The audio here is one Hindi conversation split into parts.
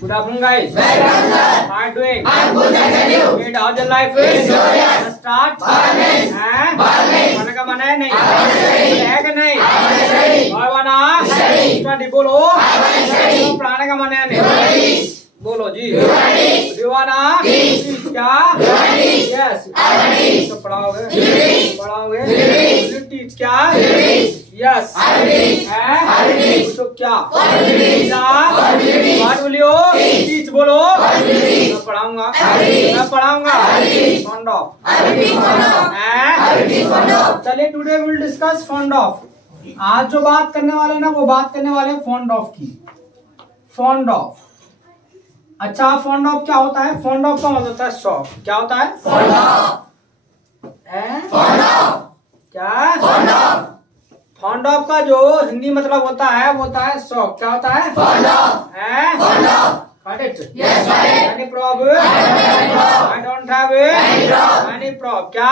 Good afternoon, guys. Welcome, sir. How are you doing? I'm good, thank you. Good. How's your life? It's glorious. Let's start. Barnes. हैं? Barnes. खाने का मन है नहीं? Barnes. है कि नहीं? Barnes. और बना? Barnes. स्टडी बोलो। Barnes. तो पढ़ाने का मन है नहीं? Barnes. बोलो जी। Barnes. दीवाना? Barnes. क्या? Barnes. Yes. Barnes. तो पढ़ाओगे? Barnes. पढ़ाओगे? Barnes. You teach क्या? Barnes. Yes. Barnes. हैं? Barnes. तो क्या? Barnes. क्या? Barnes. बात बोलियो। टीच बोलो। Barnes. मैं पढ़ाऊंगा। Barnes. मैं पढ़ाऊंगा। Barnes. Fond of. चलिए today will discuss fond of. आज जो बात करने वाले हैं ना वो बात करने वाले हैं फॉन्ड ऑफ की। Fond of. अच्छा फॉन्ड ऑफ क्या होता है? फॉन्ड ऑफ का मतलब होता है शौक। क्या होता है? क्या? फॉन्ड ऑफ का जो हिंदी मतलब होता है वो होता है शौक। क्या होता है? Got it? Yes, got it. Any problem? I don't have any problem. क्या?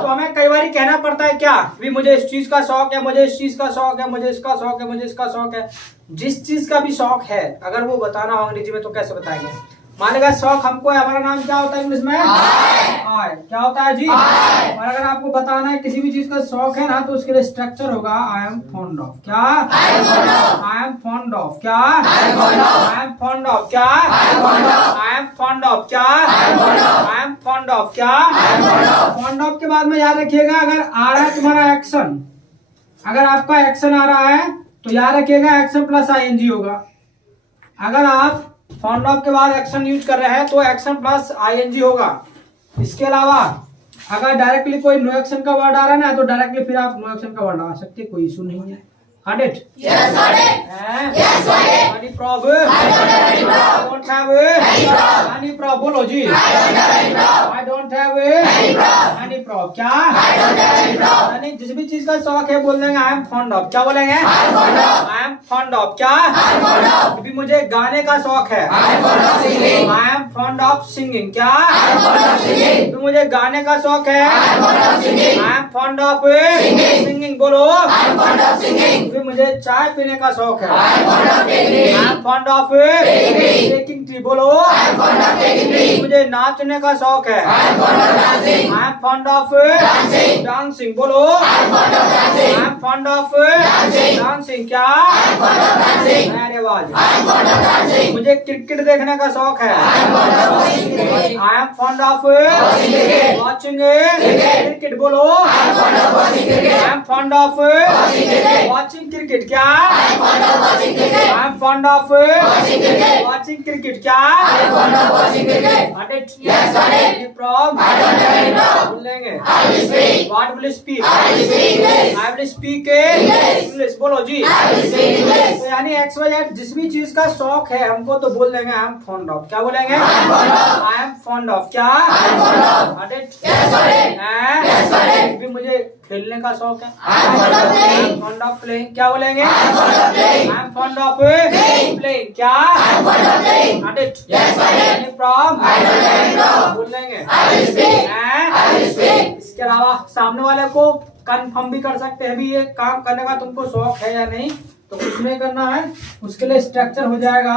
तो हमें कई बार कहना पड़ता है क्या भी मुझे इस चीज का शौक है, मुझे इस चीज का शौक है, मुझे इसका शौक है, मुझे इसका शौक है। जिस चीज का भी शौक है अगर वो बताना हो अंग्रेजी में तो कैसे बताएंगे? मान लीजिए शौक हमको है, हमारा नाम क्या होता है इंग्लिश में? आय। क्या होता है जी? और अगर आपको बताना है किसी भी चीज का शौक है ना तो उसके लिए स्ट्रक्चर होगा आई एम फॉन्ड ऑफ। क्या? I am fond of. क्या? I am fond of. क्या? I am fond of. क्या? I am fond of. क्या? फॉन्ड ऑफ के बाद में याद रखिएगा अगर आ रहा है तुम्हारा एक्शन, अगर आपका एक्शन आ रहा है तो याद रखिएगा एक्शन प्लस आईएनजी होगा। अगर आप फॉन्ड ऑफ के बाद एक्शन यूज कर रहे हैं तो एक्शन प्लस आईएनजी होगा। इसके अलावा अगर डायरेक्टली कोई नो एक्शन का वर्ड आ रहा है ना तो डायरेक्टली फिर आप नो एक्शन का वर्ड आ सकते हैं, कोई इशू नहीं है। Got it? Yes, got it. Yes, got it. Any problem? I don't have any problem. Don't have Any problem. any problem? बोलो जी। I don't have any problem. I don't have Any problem. any problem। क्या? I don't have any problem. यानी जिस भी चीज का शौक है बोल देंगे आई एम फॉन्ड ऑफ। क्या बोलेंगे? I'm fond of. I am fond of. क्या? I'm fond of. अभी मुझे गाने का शौक है। I'm fond of singing. I am fond of singing. क्या? I'm fond of singing. अभी मुझे गाने का शौक है। I'm fond of singing. I am fond of Singing. Singing. बोलो। I'm fond of singing. अभी मुझे चाय पीने का शौक है। I'm fond of taking I tea. M fond of Taking tea. Taking tea. बोलो। I'm fond of taking tea. मुझे नाचने का शौक है। I'm fond of dancing. I am fond of Dancing. Dancing. बोलो। I'm fond of I dancing. M fond of Dancing. Dancing. क्या? I'm fond of dancing. अरे आवाज। I'm fond of dancing. मुझे क्रिकेट देखने का शौक है। I'm fond of watching cricket. I am fond of Watching cricket. Watching Cricket. Cricket. बोलो। I'm fond of watching I cricket. M fond of Watching cricket. Watching cricket. क्या? I'm fond of watching cricket. I am fond of Watching cricket. Watching cricket. क्या? I'm fond of watching cricket. Got it? Yes, got it. Any problem? I don't have any problem. बोलेंगे। I will speak. What will you speak? I will speak English. I will speak English. English। बोलो जी। I will speak English. तो यानी एक्स वाई जेड जिस भी चीज का शौक है हमको तो बोल देंगे आई एम फॉन्ड ऑफ। क्या बोलेंगे? I'm fond of. I am fond of. क्या? I'm fond of. Got it? Yes, got it. Yes, got it. भी मुझे खेलने का शौक है। I'm fond of playing. Fond of playing. क्या बोलेंगे? I'm fond of playing. I am fond of Playing. Playing. क्या? I'm fond of playing. Got it? Yes, got it. Any problem? I don't have any problem. बोल देंगे। I will speak. I will speak. इसके अलावा सामने वाले को कंफर्म भी कर सकते हैं भी ये काम करने का तुमको शौक है या नहीं। तो कुछ नहीं करना है, उसके लिए स्ट्रक्चर हो जाएगा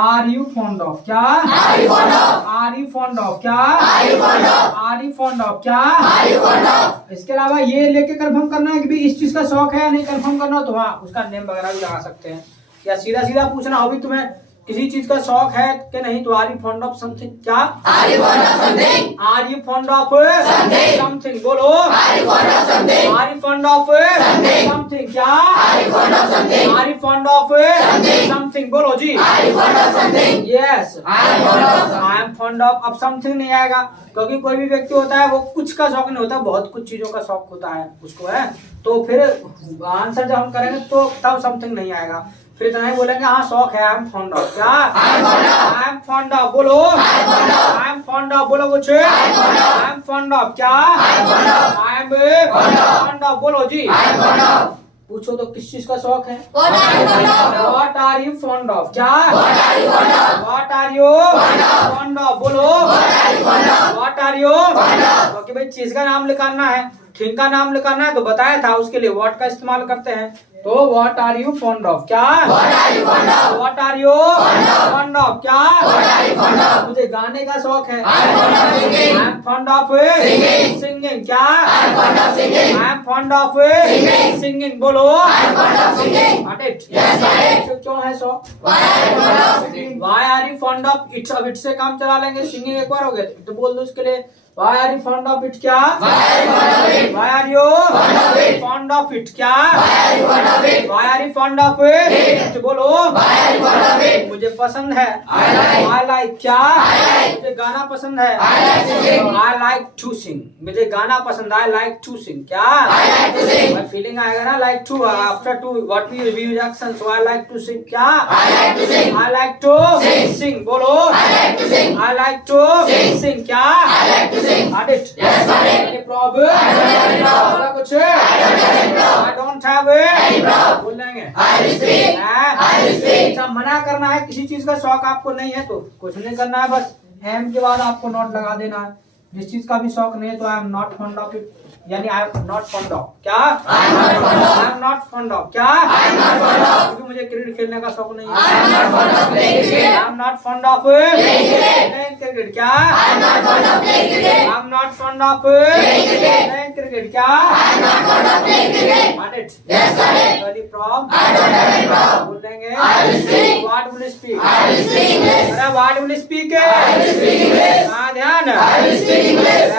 आर यू फॉन्ड ऑफ। क्या? Are you fond of? Are you fond of. क्या? Are you fond of? Are you fond of. क्या? Are you fond of? इसके अलावा ये लेके कंफर्म करना है कि भी इस चीज का शौक है या नहीं कंफर्म करना हो तो हाँ उसका नेम वगैरह भी लगा सकते हैं। या सीधा सीधा पूछना हो भी तुम्हें किसी चीज का शौक है कि नहीं तो are you fond of something. क्या? Are you fond of something? Are you fond of Something. Something. बोलो। Are you fond of something? Are you fond of Something. Something. क्या? Are you fond of something? Are you fond of Something. Something. बोलो जी। Are you fond of something? Yes I am fond of something. I am fond of. अब समथिंग नहीं आएगा क्योंकि कोई भी व्यक्ति होता है वो कुछ का शौक नहीं होता, बहुत कुछ चीजों का शौक होता है उसको है। तो फिर आंसर जब हम करेंगे तो तब समथिंग नहीं आएगा, फिर इतना ही बोलेंगे हाँ शौक है आई एम फॉन्ड ऑफ। क्या? I am fond of. I am fond of. बोलो। I am fond of. I am fond of. बोलो कुछ। I am fond of. I am fond of. क्या? I am fond of. I M Fond of. Fond of. बोलो जी। I am fond of. पूछो तो किस चीज का शौक है? What are you fond of? What are you fond of? क्या? What are you fond of? What are you Fond of. fond of? बोलो। What are you fond of? What are you Fond of. क्योंकि भाई चीज का नाम लिखाना है, थिंग का नाम लिखाना है तो बताया था उसके लिए व्हाट का इस्तेमाल करते हैं। तो what are you fond of क्या What are you fond of? What are you Fond of. Fond of क्या What are you fond of? मुझे गाने का शौक है I am fond of singing. I am fond of Singing. Singing क्या I am fond of singing. I am fond of Singing. Singing बोलो I am fond of singing. Got it? Yes, got it. तो क्यों है शौक Why are you fond of singing? Why are you fond of it? अब it से काम चला लेंगे सिंगिंग एक बार हो गया तो बोल दो उसके लिए Why are you fond of it क्या Why are you fond of it? Why are you Fond of it. fond of it क्या Why are you fond of it? Why are you fond of it बोलो Why are you fond of it? मुझे पसंद है I like क्या I like. मुझे गाना पसंद है I like to sing. I like to sing मुझे गाना पसंद है I like to sing क्या I like to sing. Feeling आएगा ना like to after to what we use action so I like to sing क्या I like to sing. I like to Sing. sing बोलो I like to sing. I like to Sing. sing क्या I like to sing. Got it? Yes, got it. Any problem? I don't have any problem. बोला कुछ I don't have any problem. I don't have Any problem. बोल देंगे I will speak. हाँ? I will speak. अच्छा मना करना है किसी चीज का शौक आपको नहीं है तो कुछ नहीं करना है बस एम के बाद आपको नॉट लगा देना है जिस चीज का भी शौक नहीं है तो I am not fond of it यानी I am not fond of क्या I am not fond of. I am not fond of क्या I am not fond of. क्योंकि मुझे क्रिकेट खेलने का शौक नहीं I am not fond of playing I cricket. M not fond of Playing cricket. Playing cricket क्या I am not fond of playing cricket. I am not fond of Playing cricket. Playing cricket क्या I am not fond of playing cricket. Got it? Yes, got it. Any problem? I don't have any problem. बोल देंगे I will speak. What will you speak? I will speak English. अरे what will you speak? I will speak English. हाँ ध्यान I will speak English.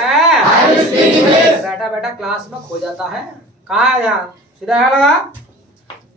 I will speak English. बैठा बैठा क्लास में खो जाता है कहाँ है ध्यान सीधा यहाँ लगा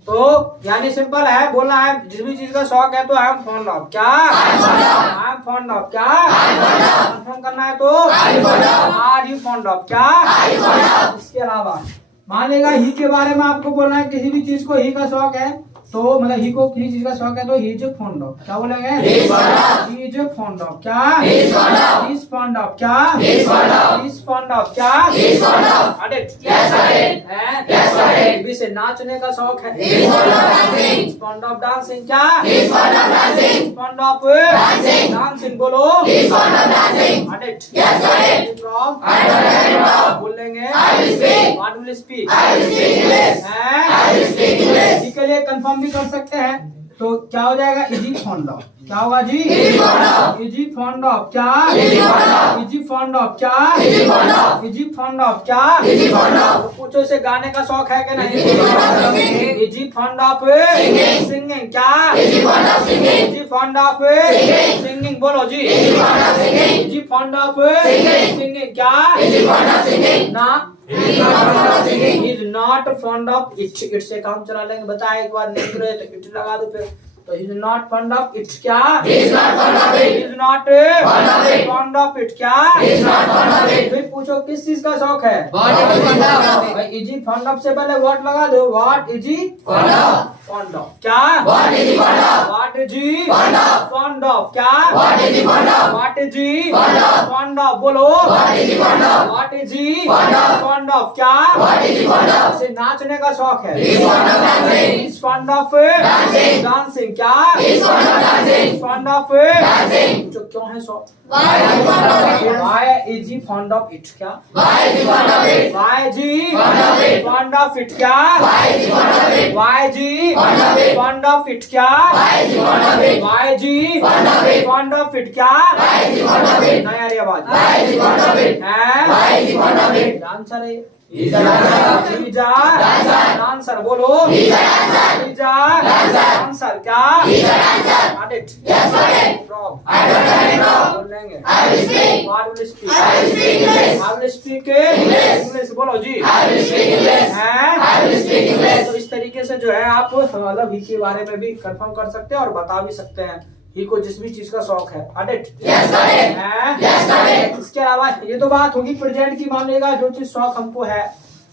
तो यानी सिंपल है बोलना है जिस भी चीज का शौक है तो आई एम फॉन्ड ऑफ क्या I am fond of. I am fond of क्या I am fond of. Confirm करना है तो I am fond of. Are you fond of क्या I am fond of. इसके अलावा मान लेगा ही के बारे में आपको बोलना है किसी भी चीज को ही का शौक है तो मतलब ही को किसी चीज का शौक है तो ही इज फॉन्ड ऑफ क्या बोलेंगे He is fond of. He is fond of क्या He is fond of. He is fond of क्या He is fond of. He is fond of क्या He is fond of. Got it? Yes, got it. है Yes, got it. भी से नाचने का शौक है He is fond of dancing. Fond of dancing क्या He is fond of dancing. Fond of Dancing. Dancing बोलो He is fond of dancing. Got it? Yes, got it. From? I don't have any problem. बोल लेंगे I will speak. What will you speak? I will speak English. हैं? I will speak English. इसी के लिए कंफर्म भी कर सकते हैं तो क्या हो जाएगा इजी फॉन्ड ऑफ क्या होगा जी Easy fond of. Easy fond of क्या Easy fond of. Easy fond of क्या Easy fond of. Easy fond of क्या Easy fond of. तो पूछो इसे गाने का शौक है कि नहीं Easy fond of singing. Easy fond of Singing. Singing क्या Easy fond of singing. Easy fond of Singing. Singing बोलो जी Easy fond of singing. Easy fond of Singing. Singing क्या Easy fond of singing. ना He is not fond of singing. Is not fond of it से काम चला लेंगे बताए एक बार नहीं करे तो इट लगा दो फिर तो is not fond of it क्या He is not fond of it. Is not Fond of it. Fond of it क्या He is not fond of it. फिर पूछो किस चीज का शौक है What is he fond of? भाई इजी फॉन्ड ऑफ से पहले व्हाट लगा दो what easy Fond of. Fond of क्या What is he fond of? What easy Fond of. Fond of क्या What is he fond of? What easy Fond of. Fond of बोलो What is he fond of? What easy Fond of. Fond of क्या What is he fond of? उसे नाचने का शौक है He is fond of dancing. He is fond of Dancing. dancing क्या He is fond of dancing. fond of Dancing. जो क्यों है शौक Why are you fond of it? Why is he fond of it क्या Why is he fond of it? Why is he Fond of it. fond of it क्या Why is he fond of it? Why is he Fond of it. fond of it क्या Why is he fond of it? Why is he Fond of it. fond of it क्या Why is he fond of it? नहीं आ रही आवाज Why is he fond of it? है Why is he fond of it? Dancer है He is a dancer. He's a Dancer. dancer बोलो He is a dancer. He's a Dancer. dancer क्या He is a dancer. Got it Yes, got it. From I don't have any problem. बोल लेंगे I will speak. What will you speak I will speak English. I will speak English. English बोलो जी I will speak English. हैं I will speak English. तो इस तरीके से जो है आप मतलब ही के बारे में भी कंफर्म कर सकते हैं और बता भी सकते हैं ही को जिस भी चीज का शौक है Got it Yes, got it. हैं Yes, got it. इसके अलावा ये तो बात होगी प्रेजेंट की मान लेगा जो चीज शौक हमको है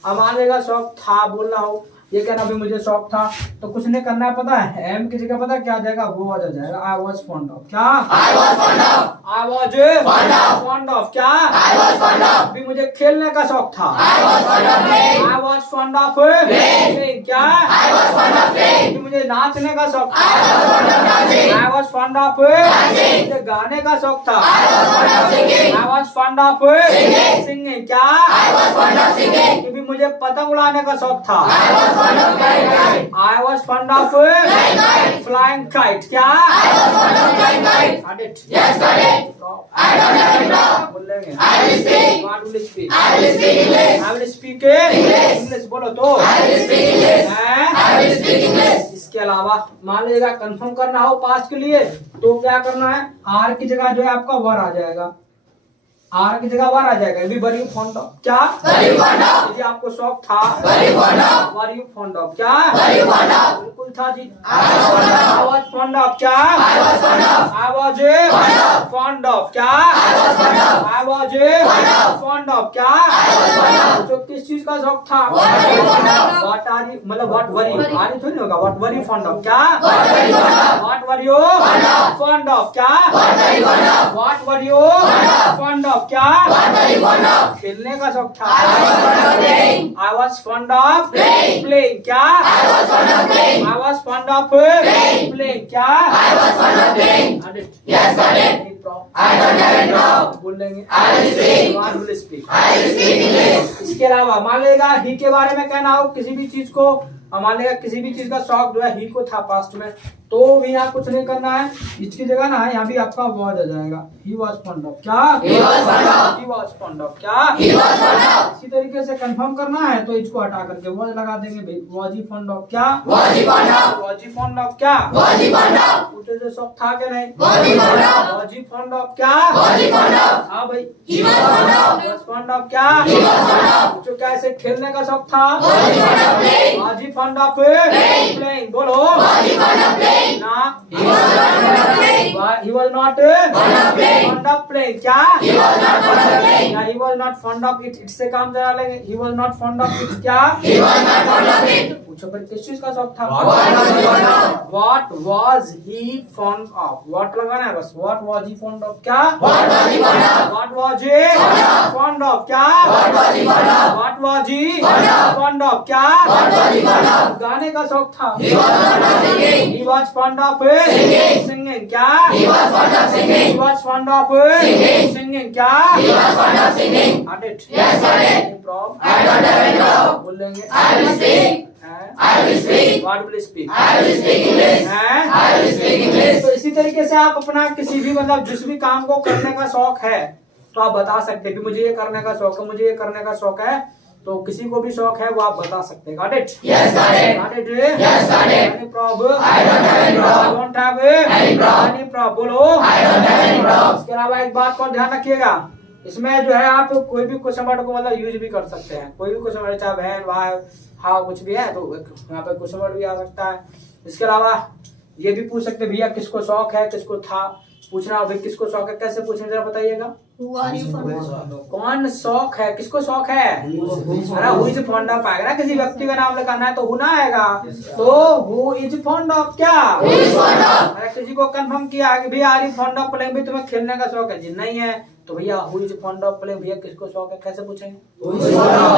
अब मान लेगा शौक था बोलना हो ये कहना भी मुझे शौक था तो कुछ नहीं करना है पता है एम की जगह पता क्या आ जाएगा वो आ जाएगा आई वॉज फॉन्ड ऑफ क्या I was fond of. I was Fond of. Fond of क्या I was fond of. भी मुझे खेलने का शौक था I was fond of playing. I was fond of Playing. क्या I was fond of playing. भी मुझे नाचने का शौक I was fond of dancing. I was fond of Dancing. मुझे गाने का शौक था I was fond of singing. I was fond of Singing. Singing क्या I was fond of singing. कि भी मुझे पतंग उड़ाने का शौक था। I was fond of flying kite. I was fond of flying kite. क्या? I was fond of flying kite. Got it? Yes, got it. I don't have a job. बोल लेंगे। I will speak. What will you speak? I will speak English. I will speak English. English बोलो तो। I will speak English. हैं? I will speak English. इसके अलावा मान लीजिएगा कंफर्म करना हो पास्ट के लिए तो क्या करना है, आर की जगह जो है आपका वर आ जाएगा। आर की जगह वर आ जाएगा। Very you fond of क्या? Very fond of. यदि आपको शौक था Very fond of. Were you fond of क्या? Very fond of. बिल्कुल था जी। I was fond of. I was fond of क्या? I was fond of. I was Fond of. fond of क्या? I was fond of. I was Fond of. fond of क्या? I was fond of. जो किस चीज का शौक था? What are you fond of? What are you मतलब what were you? आरी थोड़ी होगा। What were you fond of क्या? What were you fond of? What were you Fond of. fond of क्या? What were you fond of? What were you Fond of. fond of क्या? What were you fond of? खेलने का शौक था। I was fond of playing. I was fond of Playing. playing क्या? I was fond of playing. I was fond of Playing. playing क्या? I was fond of playing. Got it? Yes, got it. Any problem? I don't have a job. बोल लेंगे। I will speak. What will you speak? I will speak English. इसके अलावा मान लेगा ही के बारे में कहना हो किसी भी चीज को, मान लेगा किसी भी चीज का शौक जो है ही को था पास्ट में, तो भी यहाँ कुछ नहीं करना है। इसकी जगह ना यहाँ भी आपका वॉज आ जाएगा। ही वॉज फॉन्ड ऑफ क्या? He was fond of. He was fond of क्या? He was fond of. इसी तरीके से कंफर्म करना है तो इसको हटा करके वॉज लगा देंगे। वॉज ही फॉन्ड ऑफ क्या? Was he fond of? Was he fond of क्या? Was he fond of? पूछे जो शौक था क्या नहीं? Was he fond of? Was he fond of क्या? Was he fond of? हाँ भाई। He was fond of. Was fond of क्या? He was fond of. जो कैसे खेलने का शौक था? Was he fond of playing? Was he fond of Playing. Playing बोलो Was he fond of playing? ना। He was not fond of playing. He was not Fond of playing. fond of playing क्या? He was not fond of playing. या he was not fond of it, इससे काम चला लेंगे। he was not fond of it क्या? He was not fond of it. पूछो फिर किस चीज का शौक था? What was he fond of? What was he fond of? What लगाना है बस। What was he fond of क्या? What was he fond of? What was he fond of क्या? What was he fond of? What was he Fond of. fond of क्या? What was he fond of? गाने का शौक था। He was fond of singing. He was fond of Singing. singing क्या? He was fond of He singing. was fond of Singing. singing क्या? He was fond of singing. Got it? Yes, got it. Any problem? I don't have a job. बोल लेंगे। I will speak. हैं? I will speak. What will you speak? I will speak English. हैं? I will speak English. तो इसी तरीके से आप अपना किसी भी मतलब जिस भी काम को करने का शौक है तो आप बता सकते हैं कि मुझे ये करने का शौक है, मुझे ये करने का शौक है। तो किसी को भी शौक है वो आप बता सकते हैं। Got it? Yes, got it. Got it? Yes, got it. Any problem? I don't have any problem. I don't have Any problem. any problem. बोलो। I don't have any problem. इसके अलावा एक बात को ध्यान रखिएगा, इसमें जो है आप कोई भी क्वेश्चन वर्ड को मतलब यूज भी कर सकते हैं। कोई भी क्वेश्चन वर्ड चाहे बहन भाई हाँ कुछ भी है तो यहाँ पे क्वेश्चन वर्ड भी आ सकता है। इसके अलावा ये भी पूछ सकते हैं भैया किसको शौक है, किसको था। पूछना भाई किसको शौक है, कैसे पूछना जरा बताइएगा। Who are you fond of? कौन शौक है, किसको शौक है? अरे हु इज फॉन्ड ऑफ आएगा ना, किसी व्यक्ति का नाम लगाना है तो हु ना आएगा। तो हु इज फॉन्ड ऑफ क्या? Who is fond of? अरे किसी को कंफर्म किया कि भैया are you fond of playing, भी तुम्हें खेलने का शौक है जी नहीं है तो भैया who is fond of playing, भैया किसको शौक है कैसे पूछेंगे? Who is fond of?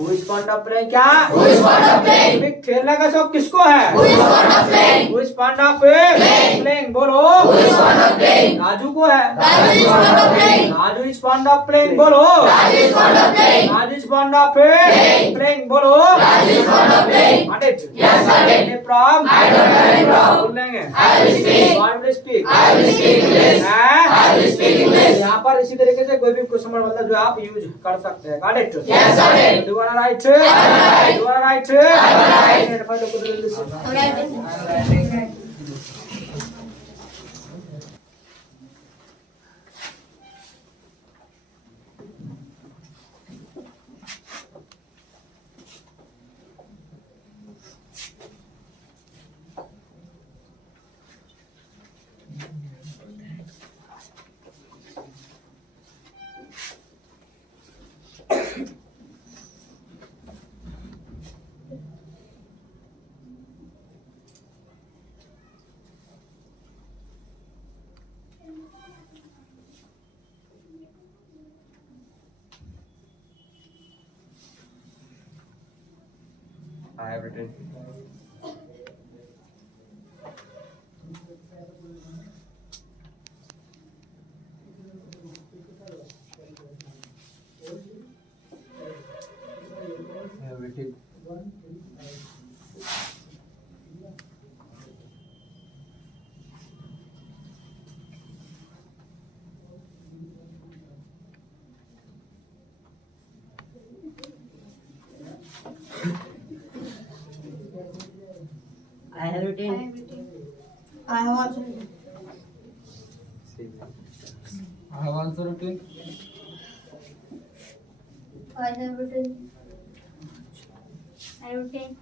Who is fond of playing क्या? Who is fond of playing? भाई खेलने का शौक किसको है? Who is fond of playing? Who is fond of Playing. Playing बोलो। Who is fond of playing? Raju को है। Raju is fond of playing. Raju is fond of playing बोलो। Raju is fond of playing. Raju is fond of Playing. Playing बोलो। Raju is fond of playing. Got it? Yes, got it. Any problem? I don't have any problem. बोल लेंगे। I will speak. What will you speak? I will speak English. हैं? I will speak English. यहाँ पर इसी तरीके से कोई भी क्वेश्चन मतलब जो आप यूज कर सकते हैं। Got it? Yes, got it. You wanna write? I wanna write. You wanna write? I wanna write. And if I look at this- Alright. I have written. have written. I have also written. I have also written. I have written. I have written.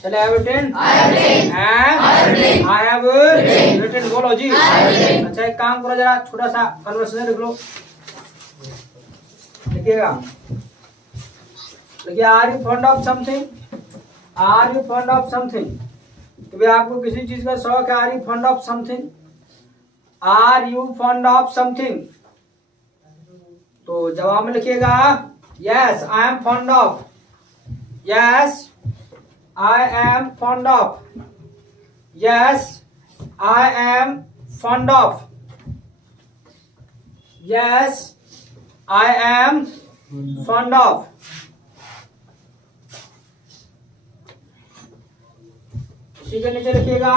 चले आई written. I have written. And I have written. बोलो जी. I have written. अच्छा एक काम करो जरा छोटा सा कन्वर्सेशन लिख लो. लिखिएगा. देखिए are you fond of something. Are you fond of something. तो भाई आपको किसी चीज का शौक है. Are you fond of something. Are you fond of something. तो जवाब में लिखिएगा yes I am fond of. Yes I am fond of. Yes, I am fond of. Yes, I am fond of. इसी के नीचे लिखिएगा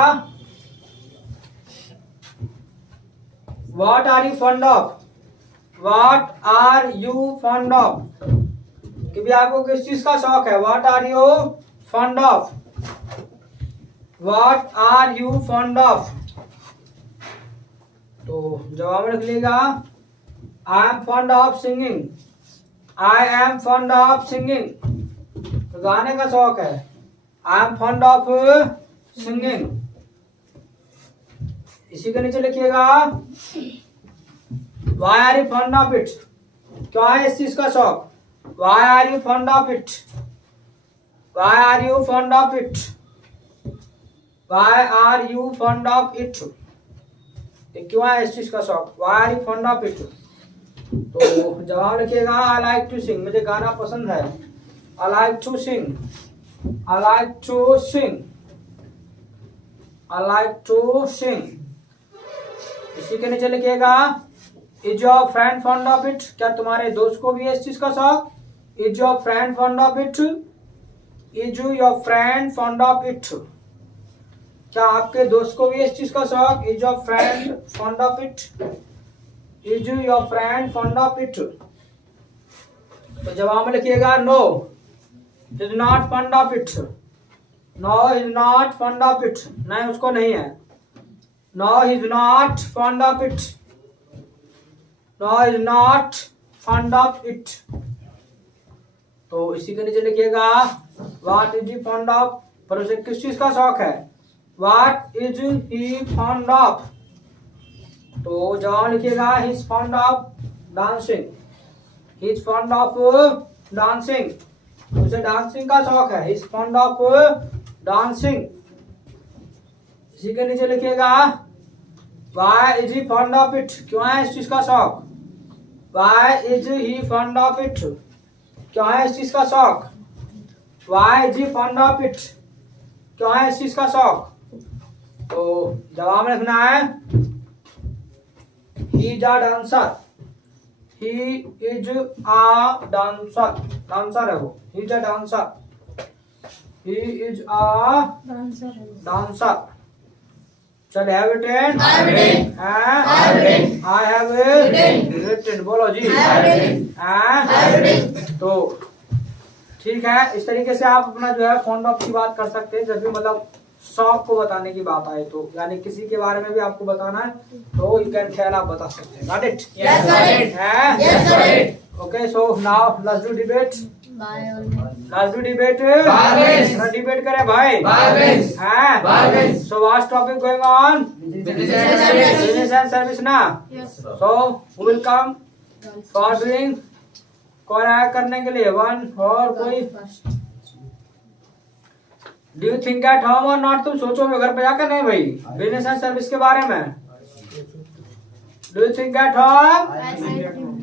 What are you fond of? What are you fond of? कि भी आपको किस चीज का शौक है. What are you fond of? What are you fond of? तो जवाब में लिख लीजिएगा I am fond of singing. I am fond of singing. तो गाने का शौक है. I am fond of singing. इसी के नीचे लिखिएगा Why are you fond of it? क्या है इस चीज का शौक. Why are you fond of it? Why are you fond of it? Why are you fond of it? तो क्यों है इस चीज का शौक. Why are you fond of it? तो जवाब लिखिएगा I like to sing. मुझे गाना पसंद है. I like to sing. I like to sing. I like to sing. इसी के नीचे लिखिएगा Is your friend fond of it? क्या तुम्हारे दोस्त को भी है इस चीज का शौक. Is your friend fond of it? Is your friend fond of it? क्या आपके दोस्त को भी इस चीज का शौक. Is your friend fond of it? Is your friend fond of it? तो जवाब में लिखिएगा No, he is not fond of it. No, he is not fond of it. नहीं उसको नहीं है. No, he is not fond of it. No, he is not fond of it. तो इसी के नीचे लिखिएगा What is he fond of? पर उसे किस चीज का शौक है. What is he fond of? तो जवाब लिखिएगा He is fond of dancing. He is fond of dancing. उसे डांसिंग का शौक है. He is fond of dancing. इसी के नीचे लिखिएगा Why is he fond of it? क्यों है इस चीज का शौक. Why is he fond of it? क्या है इस चीज का शौक. Why is he fond of it? क्या है इस चीज का शौक. तो जवाब में लिखना है He is a dancer. He is a dancer. Dancer है वो. He is a dancer. He is a dancer. चल have written. I have written. I have written. I have written. बोलो जी. I have written. I have written. तो ठीक है. इस तरीके से आप अपना जो है फॉन्ड ऑफ की बात कर सकते हैं जब भी मतलब शौक को बताने की बात आए. तो यानी किसी के बारे में भी आपको बताना है तो यू कैन ख्याल आप बता सकते हैं. Got it? Yes, got it. Yes, got it. Okay, so now let's do debate. Let's do debate. Bargains. Debate करें भाई. Bargains. हाँ. Bargains. So what's topic going on? Business and service. Business and service ना. Yes. So who will come for doing? कौन आया करने के लिए. One और कोई. Do you think at home or not? तुम सोचो घर पे जाकर. नहीं भाई. Business and service के बारे में. Do you think at home?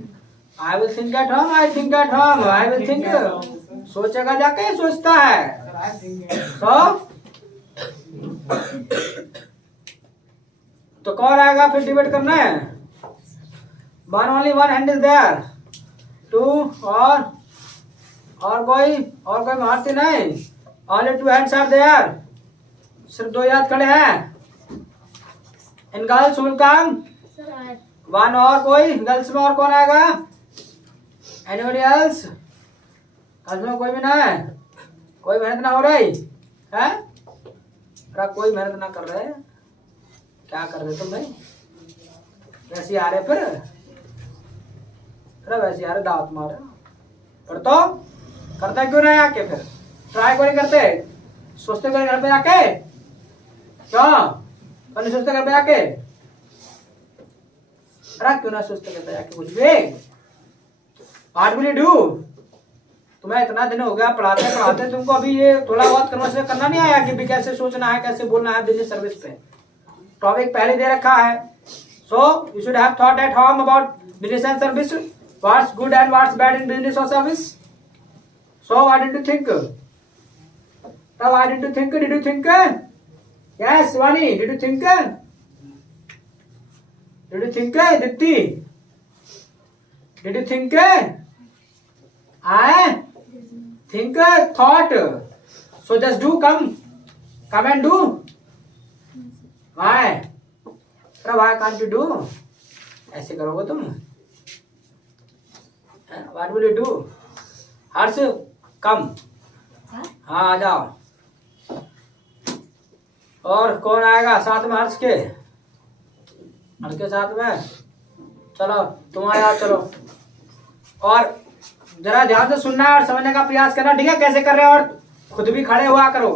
I will think at home. I think at home. I will think. सोचेगा जाके सोचता है. So तो कौन आएगा फिर डिबेट करना है. One only one hand is there. Two और कोई मारती नहीं. Only two hands are there. सिर्फ दो हाथ खड़े हैं. In girls will come Sir, I. One और कोई गर्ल्स में और कौन आएगा? Anybody else? गर्ल्स में कोई भी ना है? कोई मेहनत ना हो रही है? अरे कोई मेहनत ना कर रहे, क्या कर रहे तुम भाई? वैसे आ रहे फिर? अरे वैसे आ रहे दावत मारे पर तो करता क्यों नहीं आके? फिर ट्राई क्यों नहीं करते? सोचते क्यों नहीं घर पे आके? क्यों नहीं सोचते घर पे आके? अरे क्यों ना सोचते घर पे आके कुछ भी? What will you do? तुम्हें इतना दिन हो गया पढ़ाते पढ़ाते, तुमको अभी ये थोड़ा बहुत कन्वर्सेशन करना नहीं आया कि भी कैसे सोचना है, कैसे बोलना है बिजनेस सर्विस पे? टॉपिक पहले दे रखा है, so you should have thought at home about business and service, what's good and what's bad in business और service. So what did you think? Why did you think? Did you think? Yes, Vani, did you think? Did you think, Dipti? Did you think? I think, thought. So just do, come and do. Why? Why can't you do? ऐसे करोगे तुम? What will you do? Hers, come. हाँ आ जाओ. और कौन आएगा साथ में? हर्ष के साथ में. चलो तुम आ जाओ. चलो और जरा ध्यान से सुनना और समझने का प्रयास करना, ठीक है? कैसे कर रहे हो और खुद भी खड़े हुआ करो.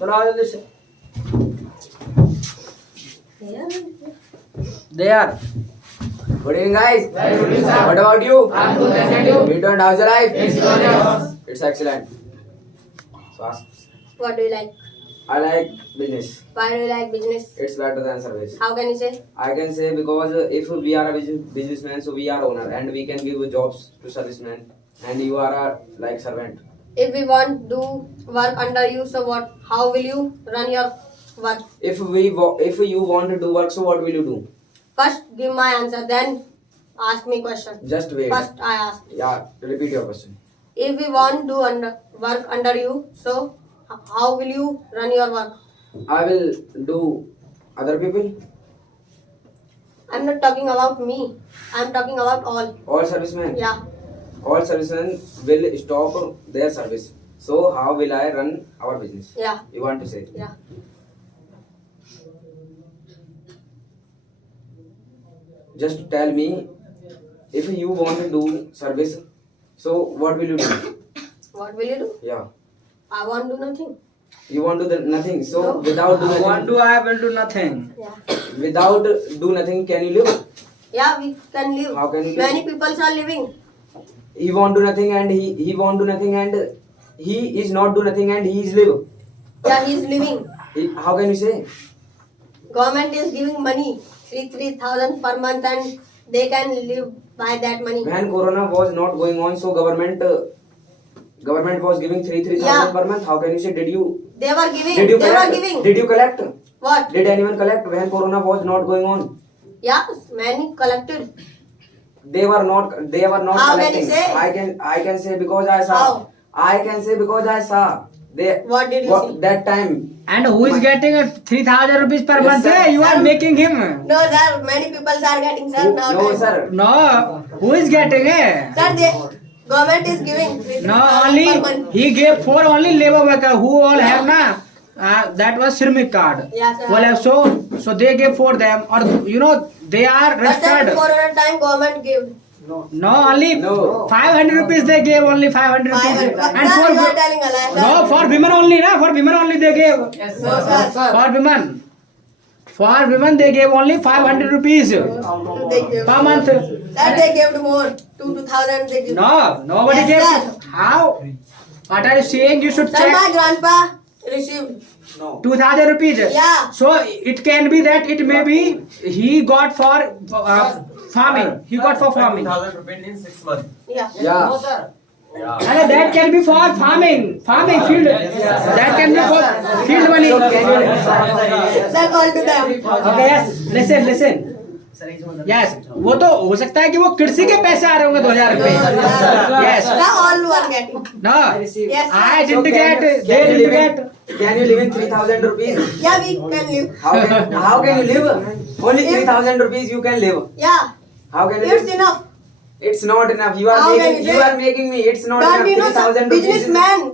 चलो आओ जल्दी से. There. Good evening, guys. What about you? I'm good, and you? You don't how's your life? It's good. It's excellent. So ask. What do you like? I like business. Why do you like business? It's better than service. How can you say? I can say because if we are a businessman, so we are owner and we can give jobs to servicemen, and you are a like servant. If we want to work under you, so what? How will you run your work? If you want to do work, so what will you do? First, give my answer. Then, ask me question. Just wait. First, I ask. Yeah, repeat your question. If we want to work under you, so how will you run your work? I will do other people. I'm not talking about me. I'm talking about all. All servicemen. Yeah. All servicemen will stop their service. So how will I run our business? Yeah. You want to say? Yeah. Just tell me, if you want to do service, so what will you do? What will you do? Yeah. I won't do nothing. You want to do nothing. So No. without do I nothing, want to, I will do nothing. Yeah. without do nothing, can you live? Yeah, we can live. How can you live? Many people are living. He want do nothing and he want do nothing and he is not do nothing and he is live. Yeah, he's living. How can you say? Government is giving money, 3,000 per month, and they can live by that money. When Corona was not going on, so government was giving 3,000 Yeah. per month. How can you say? They were giving. Did you They were collect? giving. Did you collect? What? Did anyone collect when Corona was not going on? Yeah, many collected. They were not How can you collecting. say? I can say because I saw. How? I can say because I saw. They What did you see? that time. And who is getting 3,000 rupees per Yes, month? sir. You are Sir. making him. No, sir. Many people are getting, sir. Now No, sir. No, who is getting it? Sir, government is giving 3,000 No, per month. only he gave for only labor worker who all have na. That was Shrimik card. Yeah, sir. Well, so they gave for them, or they are But sir, registered. Corona time government gave. No, only No. 500 rupees they gave, only 500 rupees. 500. And Sir, you are for telling a lie, sir. no, for women only, na. For women only they gave. Yes, No, sir. For women. For women they gave only 500 rupees They gave. per month. Sir, they gave more. 2,000 they give. No, nobody Yes, gave. sir. How? What are you saying? You should Sir, my check. grandpa received. 2,000 rupees. Yeah. So it can be that it may be he got for farming. He got for farming. 2,000 rupees in 6 months. Yeah. Yeah. No, sir. Yeah. And that can be for farming field. That can be for field money. Sir, call to them. Okay, yes. Listen. Yes. वो तो हो सकता है कि वो कृषि के पैसे आ रहे होंगे 2,000 रुपए. Yes. Sir, all were getting. No. Yes, sir. I didn't So get. can They you didn't live in- get. Can you live in 3,000 rupees? Yeah, we can live. How can you live? Only 3,000 rupees you can live. Yeah, How can you it's live? enough. It's not enough. You are How can making you you say? are making me. It's not Don't you enough. know 3,000 rupees.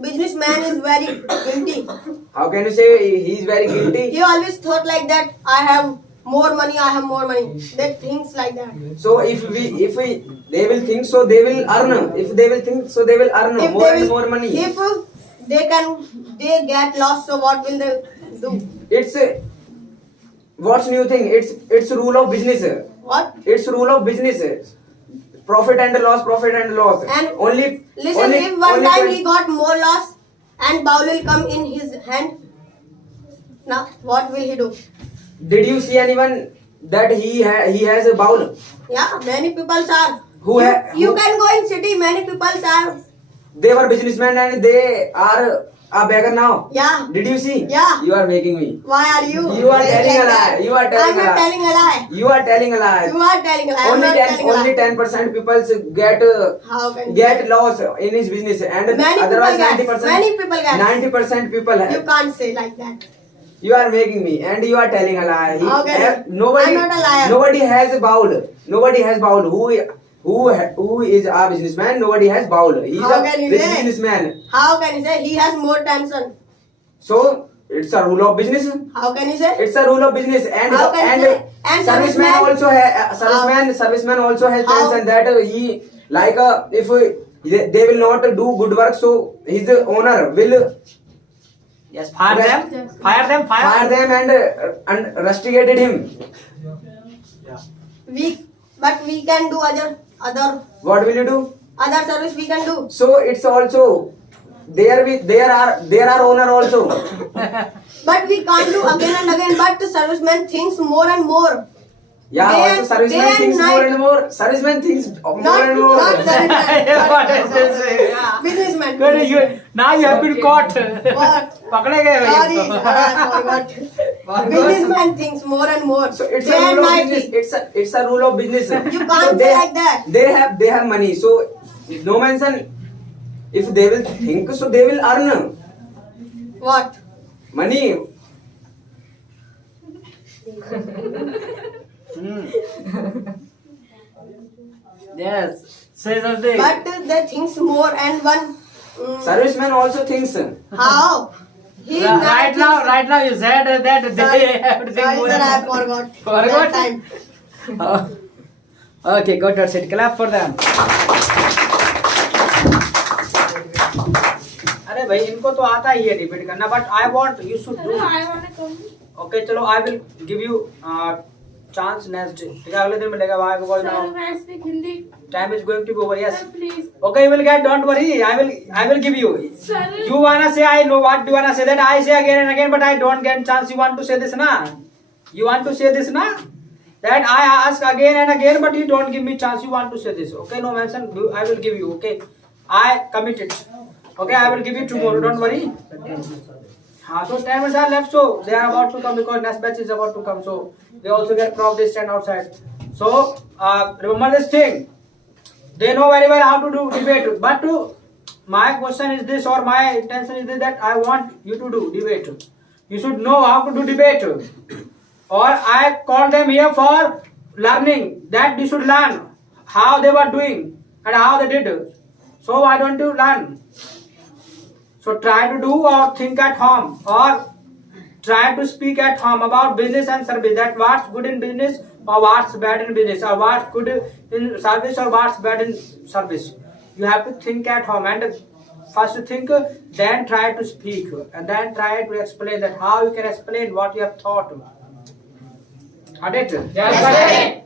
businessman is very guilty. How can you say he is very guilty? He always thought like that. I have more money. I have more money. They thinks like that. So if they will think so they will earn. If they will think so they will earn If more they and will- more money. If they get lost, so what will they do? It's what's new thing? It's rule of business. What? It's rule of business. Profit and loss. And only Listen, only, if one only time when- he got more loss and bowl will come in his hand, now what will he do? Did you see anyone that he has a bowl? Yeah, many people are. Who You can go in city. Many people are. They were businessmen and they are a beggar now. Yeah. Did you see? Yeah. You are making me. Why are you? You are saying telling like a lie. that? You are telling I'm a not lie. telling a lie. You are telling a lie. You are telling a lie. I'm Only not 10 telling a only lie. 10% people get How can you get say? loss in his business and Many otherwise people get. 90% Many people get. 90% people You have. can't say like that. You are making me and you are telling a lie. How can you? Nobody I'm not a liar. Nobody has a bowl. Nobody has bowl. Who is a businessman? Nobody has bowl. He's How a can you rich say? businessman. How can you say he has more tension? So it's a rule of business. How can you say? It's a rule of business and How can you say? And serviceman serviceman- also serviceman also has How? tension that he like if they will not do good work, so his owner will Yes, fire them. Fire them. fire them and rusticated him. But we can do other What will you do? service we can do. So it's also there are owner also. But we can't do again and again. But the serviceman thinks more and more. Yeah, Day also and- serviceman day and thinks night. more and more. Serviceman thinks more Not and more. serviceman. What is this? Yeah. Businessman. Good, now you have been caught. What? पकड़े गए भाई Sorry, अब तो। I forgot. Businessman thinks more and more. So it's Day a and rule of night. business. It's a rule of business. You can't say like that. They have money. So no mention. If they will think, so they will earn What? money. Yes, say something. But they thinks more and one. Serviceman also thinks. How? He Right now you said that they Sorry, have to think more sir, I and more. forgot. Forgot? That time. Okay, good, that's it. Clap for them. अरे भाई इनको तो आता ही है डिबेट करना, but I want you should do. Okay चलो, I will give you chance next, ठीक है, अगले दिन मिलेगा. भाई को time is going to be over. Yes, okay, you will get, don't worry, I will give you. You wanna say, I know what you wanna say, that I say again and again, but I don't get chance. You want to say this na, you want to say this na, that I ask again and again, but you don't give me chance. You want to say this, okay? No mention, I will give you, okay? I committed, okay? I will give you tomorrow, don't worry. So 10 minutes are left, so they are about to come because next batch is about to come, so they also get proud, they stand outside. So remember this thing, they know very well how to do debate, but my question is this, or my intention is this, that I want you to do debate. You should know how to do debate, or I call them here for learning, that you should learn how they were doing and how they did. So why don't you learn? So try to do or think at home, or try to speak at home about business and service, that what's good in business or what's bad in business, or what's good in service or what's bad in service. You have to think at home, and first think, then try to speak, and then try to explain that how you can explain what you have thought. Got it? Yes, got it.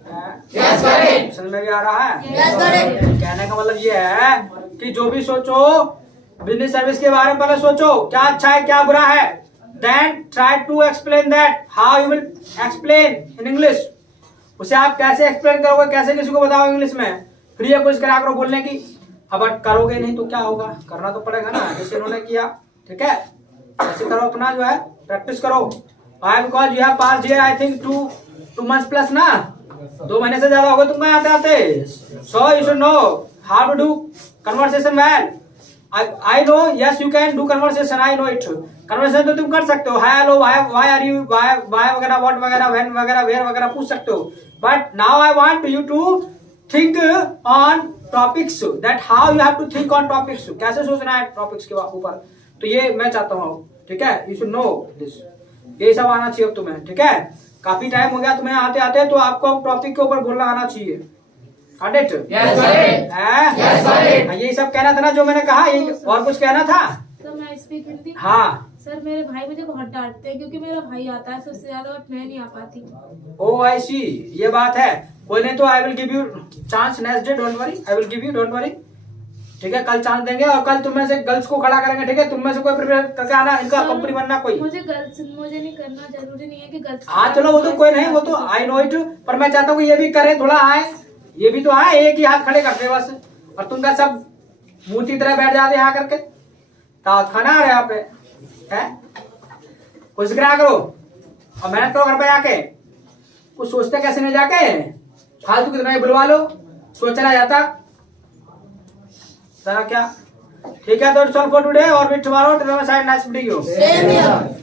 Yes, got it. समझ में भी आ रहा है? Yes, got it. कहने का मतलब ये है कि जो भी सोचो बिजनेस सर्विस के बारे में, पहले सोचो क्या अच्छा है क्या बुरा है, then try to explain that, how you will explain in English. उसे आप कैसे एक्सप्लेन करोगे, कैसे किसी को बताओ इंग्लिश में, फिर ये कोशिश करा करो बोलने की. अब करोगे नहीं तो क्या होगा, करना तो पड़ेगा ना, जैसे इन्होंने किया. ठीक है, ऐसे करो, अपना जो है प्रैक्टिस करो. I because you have pass here I think 2 months plus ना, 2 महीने से ज्यादा हो गए तुमको आते आते. So you should know how to do conversation well. I know, yes you can do conversation, I know it. Conversation तो तुम कर सकते हो, hi hello, why are you, why वगैरह, व्हाट वगैरह, व्हेन वगैरह, वेयर वगैरह पूछ सकते हो। But now I want you to think on topics, that how you have to think on topics, कैसे सोचना है टॉपिक्स के ऊपर। तो ये मैं चाहता हूँ, ठीक है, यू शुड नो दिस, ये सब आना चाहिए अब तुम्हें, ठीक है। काफी टाइम हो गया तुम्हें आते आते, तो आपको टॉपिक के ऊपर बोलना आना चाहिए। Got it? Yes, got it. Yes, got it. यही सब कहना था ना जो मैंने कहा, यही और कुछ कहना था? सर मैं स्पीक हिंदी। हाँ। सर मेरे भाई मुझे बहुत डांटते हैं क्योंकि मेरा भाई आता है सबसे ज्यादा और मैं नहीं आ पाती। ओ आई सी, ये बात है। कोई नहीं, तो आई will give you chance next day, don't worry, I will give you, don't worry, ठीक है। कल चांस देंगे और कल तुम में से गर्ल्स को खड़ा करेंगे, ठीक है। तुम में से कोई प्रिपेयर करके आना, इनका कंपनी बनना कोई। मुझे नहीं करना, जरूरी नहीं है कि गर्ल्स। हाँ चलो, वो तो कोई नहीं, वो तो आई नो इट, पर मैं चाहता हूँ ये भी करे, थोड़ा आए, ये भी तो आए, एक ही हाथ खड़े करते बस, और तुम क्या सब मूर्ति तरह बैठ जाते यहाँ करके, दावत खाना आ रहे यहाँ पे है। कुछ करा करो और मेहनत करो घर पे जाके, कुछ सोचते कैसे नहीं जाके, फालतू कितना ही बुलवा लो, सोचना जाता जरा क्या, ठीक है। तो इट्स ऑल फॉर टुडे, और भी tomorrow, nice meeting you. Same here.